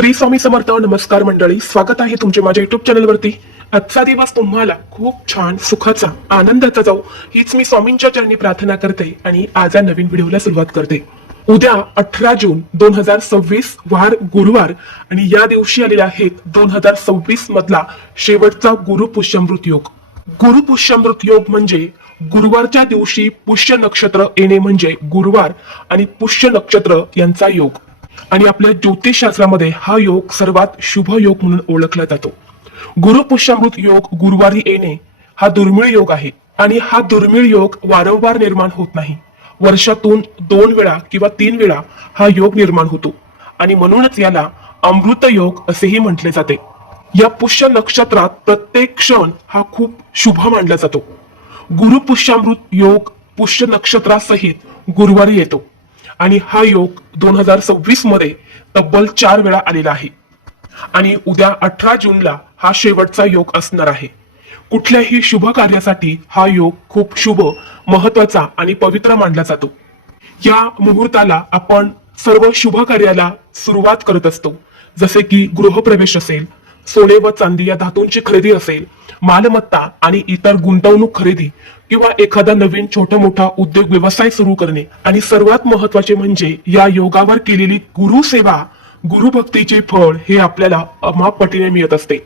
श्री स्वामी समर्थ. नमस्कार मंडळी, स्वागत आहे तुमचे माझ्या युट्यूब चॅनलवरती. आजचा दिवस तुम्हाला खूप छान सुखाचा आनंदाचा जाऊ हीच मी स्वामींच्या चरणी प्रार्थना करते आणि आज या नवीन व्हिडिओला सुरुवात करते. उद्या 18 जून 2026 वार गुरुवार आणि या दिवशी आलेला आहे 2026 मधला शेवटचा गुरु पुष्यमृत योग. गुरु पुष्यमृत योग म्हणजे गुरुवारच्या दिवशी पुष्य नक्षत्र येणे म्हणजे गुरुवार आणि पुष्य नक्षत्र यांचा योग. आणि आपल्या ज्योतिषशास्त्रामध्ये हा योग सर्वात शुभ योग म्हणून ओळखला जातो. गुरु पुष्यमृत योग गुरुवारी येणे हा दुर्मिळ योग आहे आणि हा दुर्मिळ योग वारंवार निर्माण होत नाही. वर्षातून 2 वेळा किंवा 3 वेळा हा योग निर्माण होतो आणि म्हणूनच याला अमृत योग असेही म्हटले जाते. या पुष्य नक्षत्रात प्रत्येक क्षण हा खूप शुभ मानला जातो. गुरु पुष्यामृत योग पुष्य नक्षत्रासहित गुरुवारी येतो आणि हा योग 2026 मध्ये तब्बल 4 वेळा आलेला आहे. आणि उद्या 18 जूनला हा शेवटचा योग असणार आहे. कुठल्याही शुभ कार्यासाठी हा योग खूप शुभ, महत्वाचा आणि पवित्र मानला जातो. या मुहूर्ताला आपण सर्व शुभ कार्याला सुरुवात करत असतो, जसे की गृहप्रवेश असेल, सोने व चांदी या धातूंची खरेदी असेल, मालमत्ता आणि इतर गुंतवणूक खरेदी किंवा एखादा नवीन छोटा मोठा उद्योग व्यवसाय सुरू करणे आणि सर्वात महत्वाचे म्हणजे या योगावर केलेली गुरुसेवा, गुरुभक्तीचे फळ हे आपल्याला अमाप पटीने मिळत असते.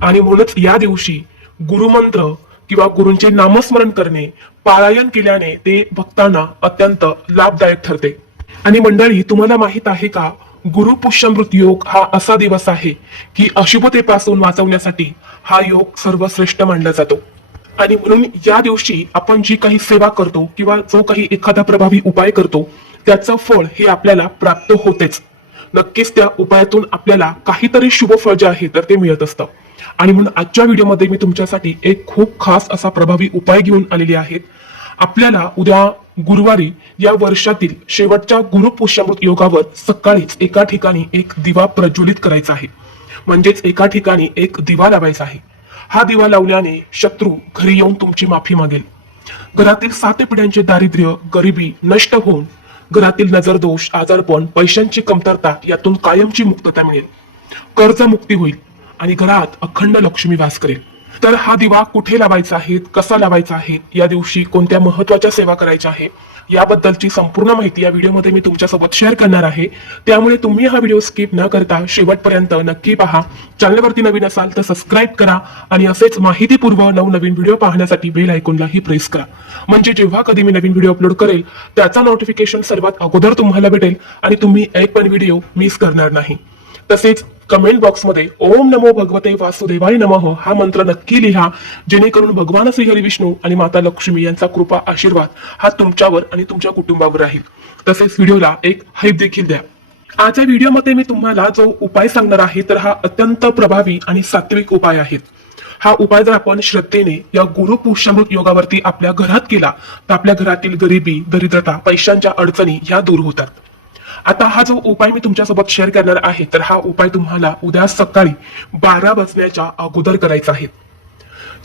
आणि म्हणूनच या दिवशी गुरुमंत्र किंवा गुरूंचे नामस्मरण करणे, पारायण केल्याने ते भक्तांना अत्यंत लाभदायक ठरते. आणि मंडळी, तुम्हाला माहित आहे का, गुरु पुष्यमृत योग हा असा दिवस आहे की अशुभतेपासून वाचवण्यासाठी हा योग सर्वश्रेष्ठ मानला जातो. आणि म्हणून या दिवशी आपण जी काही सेवा करतो किंवा जो काही एखादा प्रभावी उपाय करतो त्याचं फळ हे आपल्याला प्राप्त होतेच. नक्कीच त्या उपायातून आपल्याला काहीतरी शुभ फळ जे आहे तर ते मिळत असतं. आणि म्हणून आजच्या व्हिडिओमध्ये मी तुमच्यासाठी एक खूप खास असा प्रभावी उपाय घेऊन आलेली आहे. आपल्याला उद्या गुरुवारी या वर्षातील शेवटच्या गुरु पुष्यमृत योगावर सकाळीच एका ठिकाणी एक दिवा प्रज्वलित करायचा आहे. म्हणजेच एका ठिकाणी एक दिवा लावायचा आहे. हा दिवा लावल्याने शत्रू घरी येऊन तुमची माफी मागेल. घरातील 7 पिढ्यांचे दारिद्र्य, गरिबी नष्ट होऊन घरातील नजरदोष, आजारपण, पैशांची कमतरता यातून कायमची मुक्तता मिळेल. कर्जमुक्ती होईल आणि घरात अखंड लक्ष्मी वास करेल. तर हा दिवा कुठे लावायचा आहे, कसा लावायचा आहे, या दिवशी कोणत्या महत्वाच्या सेवा करायच्या आहे याबद्दलची संपूर्ण माहिती या व्हिडिओमध्ये मी तुमच्यासोबत शेअर करणार आहे. त्यामुळे तुम्ही हा व्हिडिओ स्किप न करता शेवटपर्यंत नक्की पहा. चॅनलवरती नवीन असाल तर सबस्क्राईब करा आणि असेच माहितीपूर्व नवनवीन व्हिडिओ पाहण्यासाठी बेल आयकॉनलाही प्रेस करा. म्हणजे जेव्हा कधी मी नवीन व्हिडिओ अपलोड करेल त्याचा नोटिफिकेशन सर्वात अगोदर तुम्हाला भेटेल आणि तुम्ही एक पण व्हिडिओ मिस करणार नाही. तसेच कमेंट बॉक्समध्ये ओम नमो भगवते वासुदेवाय नमः हा मंत्र नक्की लिहा, जेणेकरून भगवान श्री हरी विष्णू आणि माता लक्ष्मी यांचा कृपा आशीर्वाद हा तुमच्यावर आणि तुमच्या कुटुंबावर राहील. तसेच व्हिडिओला एक हाईप देखील द्या. आजच्या व्हिडिओमध्ये मी तुम्हाला जो उपाय सांगणार आहे तर हा अत्यंत प्रभावी आणि सात्विक उपाय आहे. हा उपाय जर आपण श्रद्धेने या गुरु पुष्यमृत योगावरती आपल्या घरात केला तर आपल्या घरातील गरिबी, दरिद्रता, पैशांच्या अडचणी ह्या दूर होतात. आता हा जो उपाय मी तुमच्यासोबत शेअर करणार आहे तर हा उपाय तुम्हाला उद्या सकाळी 12 वाजण्याच्या अगोदर करायचा आहे.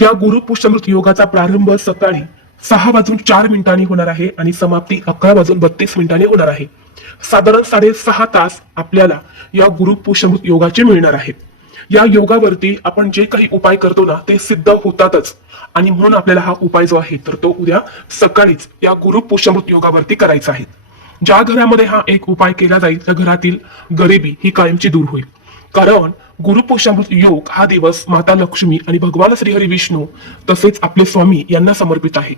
या गुरु पुष्यमृत योगाचा प्रारंभ सकाळी 6:04 होणार आहे आणि समाप्ती 11:32 होणार आहे. साधारण 6.5 तास आपल्याला या गुरु पुष्यमृत योगाचे मिळणार आहेत. या योगावरती आपण जे काही उपाय करतो ना ते सिद्ध होतातच आणि म्हणून आपल्याला हा उपाय जो आहे तर तो उद्या सकाळीच या गुरु पुष्यमृत योगावरती करायचा आहे. ज्या घरामध्ये हा एक उपाय केला जाईल त्या घरातील गरिबी ही कायमची दूर होईल. कारण गुरु पुष्यमृत योग हा दिवस माता लक्ष्मी आणि भगवान श्रीहरी विष्णू तसेच आपले स्वामी यांना समर्पित आहे.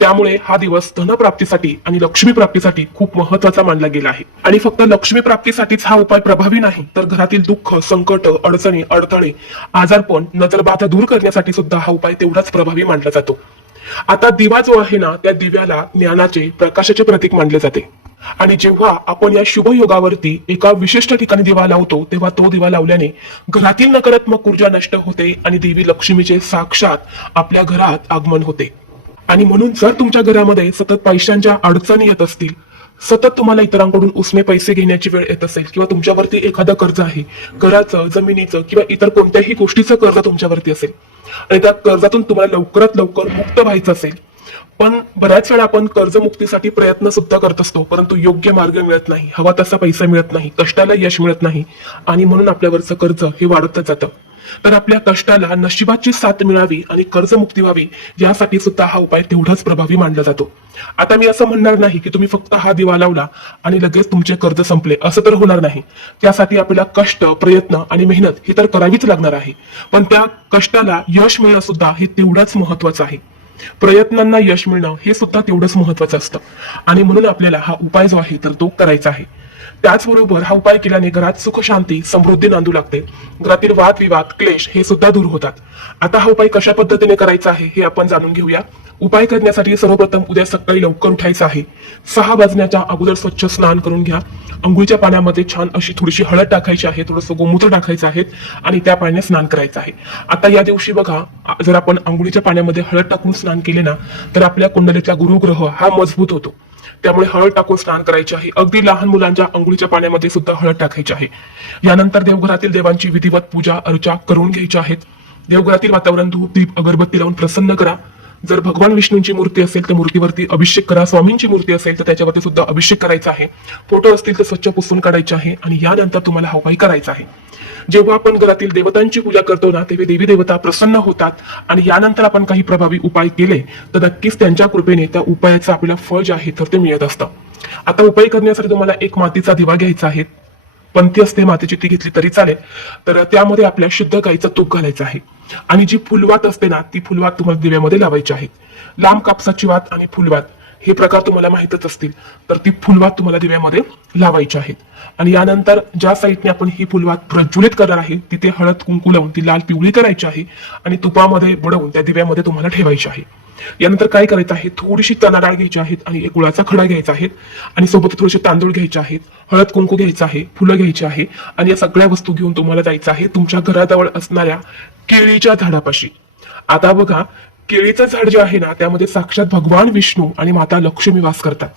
त्यामुळे हा दिवस धनप्राप्तीसाठी आणि लक्ष्मी प्राप्तीसाठी खूप महत्वाचा मानला गेला आहे. आणि फक्त लक्ष्मी प्राप्तीसाठीच हा उपाय प्रभावी नाही तर घरातील दुःख, संकट, अडचणी, अडथळे, आजारपण, नजरबाधा दूर करण्यासाठी सुद्धा हा उपाय तेवढाच प्रभावी मानला जातो. आता दिवा जो आहे ना त्या दिव्याला ज्ञानाचे, प्रकाशाचे प्रतीक मानले जाते. आणि जेव्हा आपण या शुभ योगावरती एका विशिष्ट ठिकाणी दिवा लावतो तेव्हा तो दिवा लावल्याने घरातील नकारात्मक ऊर्जा नष्ट होते आणि देवी लक्ष्मीचे साक्षात आपल्या घरात आगमन होते. आणि म्हणून जर तुमच्या घरामध्ये सतत पैशांच्या अडचणी येत असतील, सतत तुम्हाला इतरांकडून उसने पैसे घेण्याची वेळ येत असेल किंवा तुमच्यावरती एखादं कर्ज आहे, घराचं, जमिनीचं किंवा इतर कोणत्याही गोष्टीचं कर्ज तुमच्यावरती असेल आणि त्या कर्जातून तुम्हाला लवकरात लवकर मुक्त व्हायचं असेल पण बऱ्याच वेळा आपण कर्जमुक्तीसाठी प्रयत्न सुद्धा करत असतो, परंतु योग्य मार्ग मिळत नाही, हवा तसा पैसा मिळत नाही, कष्टाला यश मिळत नाही आणि म्हणून आपल्यावरचं कर्ज हे वाढतच जातं. तर आपल्या कष्टाला नशिबाची साथ मिळावी आणि कर्जमुक्ती व्हावी यासाठी सुद्धा हा उपाय तेवढाच प्रभावी मानला जातो. आता मी असं म्हणणार नाही की तुम्ही फक्त हा दिवा लावला आणि लगेच तुमचे कर्ज संपले, असं तर होणार नाही. त्यासाठी आपल्याला कष्ट, प्रयत्न आणि मेहनत ही तर करावीच लागणार आहे. पण त्या कष्टाला यश मिळणं सुद्धा हे तेवढंच महत्वाचं आहे. प्रयत्नांना यश मिळणं हे सुद्धा तेवढंच महत्वाचं असतं आणि म्हणून आपल्याला हा उपाय जो आहे तर तो करायचा आहे. त्याचबरोबर हा उपाय केल्याने घरात सुख, शांती, समृद्धी नांदू लागते. घरातील वादविवाद, क्लेश हे सुद्धा दूर होतात. आता हा उपाय कशा पद्धतीने करायचा आहे हे आपण जाणून घेऊया. उपाय करण्यासाठी सर्वप्रथम उद्या सकाळी लवकर उठायचं आहे. 6 वाजण्याच्या अगोदर स्वच्छ स्नान करून घ्या. अंघोळीच्या पाण्यामध्ये छान अशी थोडीशी हळद टाकायची आहे, थोडंसं गोमूत्र टाकायचं आहे आणि त्या पाण्याने स्नान करायचं आहे. आता या दिवशी बघा, जर आपण अंघोळीच्या पाण्यामध्ये हळद टाकून स्नान केले ना, तर आपल्या कुंडलीतला गुरुग्रह हा मजबूत होतो. त्यामुळे हळद टाकून स्नान करायचे आहे. अगदी लहान मुलांच्या अंघोळीच्या पाण्यामध्ये सुद्धा हळद टाकायची आहे. यानंतर देवघरातील देवांची विधिवत पूजा अर्चा करून घ्यायची आहेत. देवघरातील वातावरण धूप, दीप, अगरबत्ती लावून प्रसन्न करा. जर भगवान विष्णूंची मूर्ती असेल तर मूर्तीवरती अभिषेक करा. स्वामींची मूर्ती असेल तर त्याच्यावरती सुद्धा अभिषेक करायचा आहे. फोटो असतील तर स्वच्छ पुसून काढायचे आहे आणि यानंतर तुम्हाला हा उपाय करायचा आहे. जेव्हा आपण घरातील देवतांची पूजा करतो ना, तेव्हा देवी देवता प्रसन्न होतात आणि यानंतर आपण काही प्रभावी उपाय केले तर नक्कीच त्यांच्या कृपेने त्या उपायाचं आपल्याला फळ जे आहे तर ते मिळत असतं. आता उपाय करण्यासाठी तुम्हाला एक मातीचा दिवा घ्यायचा आहे. पंथी असते मातीची, ती घेतली तरी चालेल. तर त्यामध्ये आपल्या शुद्ध गाईचं तूप घालायचं आहे आणि जी फुलवात असते ना, ती फुलवात तुम्हाला दिव्यामध्ये लावायची आहे. लांब कापसाची वात आणि फुलवात हे प्रकार तुम्हाला माहितच असतील, तर ती फुलवात तुम्हाला दिव्यामध्ये लावायची आहेत. आणि यानंतर ज्या साईडने आपण ही फुलवात प्रज्वलित करणार आहे तिथे हळद कुंकू लावून ती लाल पिवळी करायची आहे आणि तुपामध्ये बुडवून त्या दिव्यामध्ये तुम्हाला ठेवायची आहे. यानंतर काय करायचं आहे, थोडीशी चणा डाळ घ्यायची आहेत आणि एक गुळाचा खडा घ्यायचा आहे आणि सोबत थोडेसे तांदूळ घ्यायचे आहेत, हळद कुंकू घ्यायचं आहे, फुलं घ्यायची आहे आणि या सगळ्या वस्तू घेऊन तुम्हाला जायचं आहे तुमच्या घराजवळ असणाऱ्या केळीच्या झाडापाशी. आता बघा, केळीचं झाड जे आहे ना, त्यामध्ये साक्षात भगवान विष्णू आणि माता लक्ष्मी वास करतात.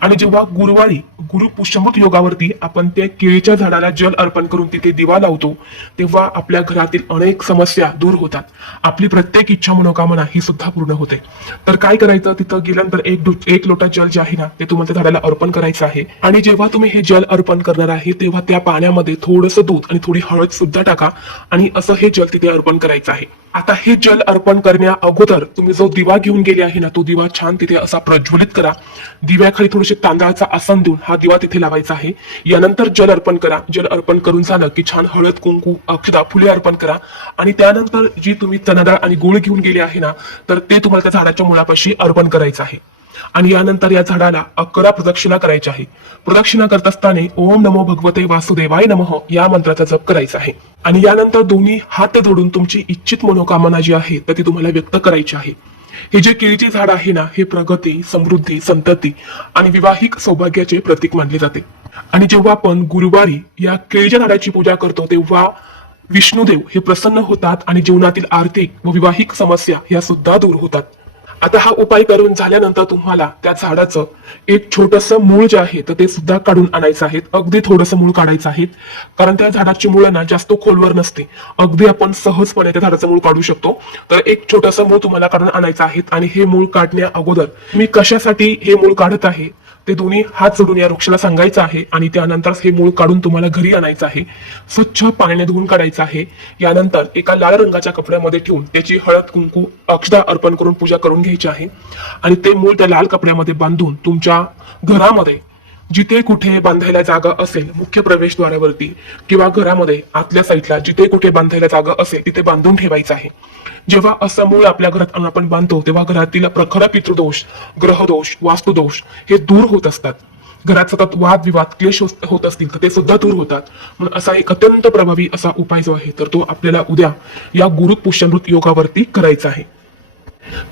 आणि जेव्हा गुरुवारी गुरु पुष्यमृत योगावरती आपण त्या केळीच्या झाडाला जल अर्पण करून तिथे दिवा लावतो, तेव्हा आपल्या घरातील अनेक समस्या दूर होतात. आपली प्रत्येक इच्छा, मनोकामना ही सुद्धा पूर्ण होते. तर काय करायचं, तिथं गेल्यानंतर एक लोटा जल जे आहे ना, ते तुम्हाला त्या झाडाला अर्पण करायचं आहे. आणि जेव्हा तुम्ही हे जल अर्पण करणार आहे तेव्हा त्या पाण्यामध्ये थोडंसं दूध आणि थोडी हळद सुद्धा टाका आणि असं हे जल तिथे अर्पण करायचं आहे. आता हे जल अर्पण करण्या अगोदर तुम्ही जो दिवा घेऊन गेले आहे ना, तो दिवा छान तिथे असा प्रज्वलित करा. दिव्याखाली थोडेसे तांदळाचा आसन देऊन हा दिवा तिथे लावायचा आहे. यानंतर जल अर्पण करा. जल अर्पण करून झालं की छान हळद, कुंकू, अक्षता, फुले अर्पण करा आणि त्यानंतर जी तुम्ही चणाडाळ आणि गुळ घेऊन गेले आहे ना, तर ते तुम्हाला त्या झाडाच्या मुळापाशी अर्पण करायचं आहे. आणि यानंतर या झाडाला 11 प्रदक्षिणा करायच्या आहे. प्रदक्षिणा करत असताना ओम नमो भगवते वासुदेवाय नमः या मंत्राचा जप करायचा आहे. आणि यानंतर दोन्ही हात जोडून तुमची इच्छित मनोकामना जी आहे तर ती तुम्हाला व्यक्त करायची आहे. हे जे केळीचे झाड आहे ना, हे प्रगती, समृद्धी, संतती आणि विवाहिक सौभाग्याचे प्रतीक मानले जाते. आणि जेव्हा आपण गुरुवारी या केळीच्या झाडाची पूजा करतो तेव्हा विष्णुदेव हे प्रसन्न होतात आणि जीवनातील आर्थिक व विवाहिक समस्या या सुद्धा दूर होतात. आता हा उपाय करून झाल्यानंतर तुम्हाला त्या झाडाचं एक छोटंसं मूळ जे आहे तर ते सुद्धा काढून आणायचं आहे. अगदी थोडंसं मूळ काढायचं आहे, कारण त्या झाडाची मुळं ना जास्त खोलवर नसते. अगदी आपण सहजपणे त्या झाडाचं मूळ काढू शकतो. तर एक छोटंसं मूळ तुम्हाला काढून आणायचं आहे आणि हे मूळ काढण्या अगोदर मी कशासाठी हे मूळ काढत आहे ते दोन्ही हात जोडून या वृक्षाला सांगायचं आहे आणि त्यानंतर हे मूळ काढून तुम्हाला घरी आणायचं आहे. स्वच्छ पाण्याने धुवून काढायचं आहे. यानंतर एका लाल रंगाच्या कपड्यामध्ये ठेवून त्याची हळद, कुंकू, अक्षता अर्पण करून पूजा करून घ्यायची आहे आणि ते मूळ त्या लाल कपड्यामध्ये बांधून तुमच्या घरामध्ये जिथे कुठे बांधायला जागा असेल, मुख्य प्रवेशद्वारावरती किंवा घरामध्ये आतल्या साईडला जिथे कुठे बांधायला जागा असेल तिथे बांधून ठेवायचं आहे. जेव्हा असं मूळ आपल्या घरात आणून आपण बांधतो तेव्हा घरातील प्रखर पितृदोष, ग्रहदोष, वास्तुदोष हे दूर होत असतात. घरात सतत वादविवाद, क्लेश होत असतील तर ते सुद्धा दूर होतात. म्हणून असा एक अत्यंत प्रभावी असा उपाय जो आहे तर तो आपल्याला उद्या या गुरु पुष्यमृत योगावरती करायचा आहे.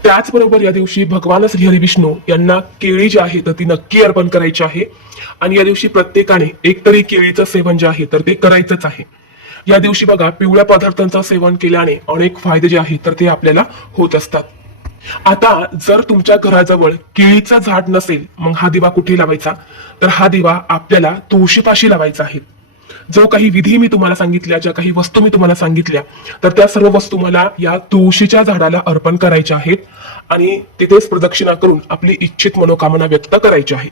त्याचबरोबर या दिवशी भगवान श्री हरी विष्णू यांना केळी जी आहे तर ती नक्की अर्पण करायची आहे आणि या दिवशी प्रत्येकाने एकतरी केळीचं सेवन जे आहे तर ते करायचंच आहे. या दिवशी बघा, पिवळ्या पदार्थांचं सेवन केल्याने अनेक फायदे जे आहेत तर ते आपल्याला होत असतात. आता जर तुमच्या घराजवळ केळीचं झाड नसेल, मग हा दिवा कुठे लावायचा, तर हा दिवा आपल्याला तुळशीपाशी लावायचा आहे. जो काही विधी मी तुम्हाला सांगितल्या, ज्या काही वस्तू मी तुम्हाला सांगितल्या, तर त्या सर्व वस्तू मला या तुळशीच्या झाडाला अर्पण करायच्या आहेत आणि तिथेच प्रदक्षिणा करून आपली इच्छित मनोकामना व्यक्त करायची आहे.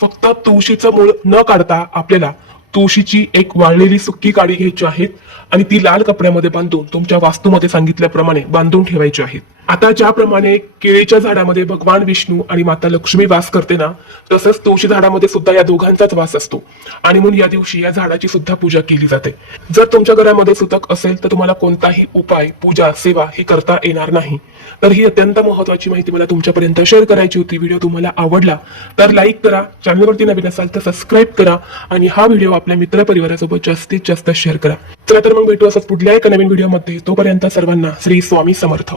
फक्त तुळशीचं मूळ न काढता आपल्याला तुळशीची एक वाळलेली सुकी काडी घ्यायची आहे आणि ती लाल कपड्यामध्ये बांधून तुमच्या वास्तूमध्ये सांगितल्याप्रमाणे बांधून ठेवायची आहे. आता ज्याप्रमाणे केळीच्या झाडामध्ये भगवान विष्णू आणि माता लक्ष्मी वास करते ना, तसंच तुळशी झाडामध्ये सुद्धा या दोघांचाच वास असतो आणि म्हणून या दिवशी या झाडाची सुद्धा पूजा केली जाते. जर तुमच्या घरामध्ये सुतक असेल तर तुम्हाला कोणताही उपाय, पूजा, सेवा ही करता येणार नाही. तर ही अत्यंत महत्वाची माहिती मला तुमच्यापर्यंत शेअर करायची होती. व्हिडिओ तुम्हाला आवडला तर लाईक करा, चॅनलवरती नवीन असाल तर सबस्क्राईब करा आणि हा व्हिडिओ आपल्या मित्रपरिवारासोबत जास्तीत जास्त शेअर करा. चला तर मग भेटू असंच पुढल्या एका नवीन व्हिडिओमध्ये. तोपर्यंत सर्वांना श्री स्वामी समर्थ.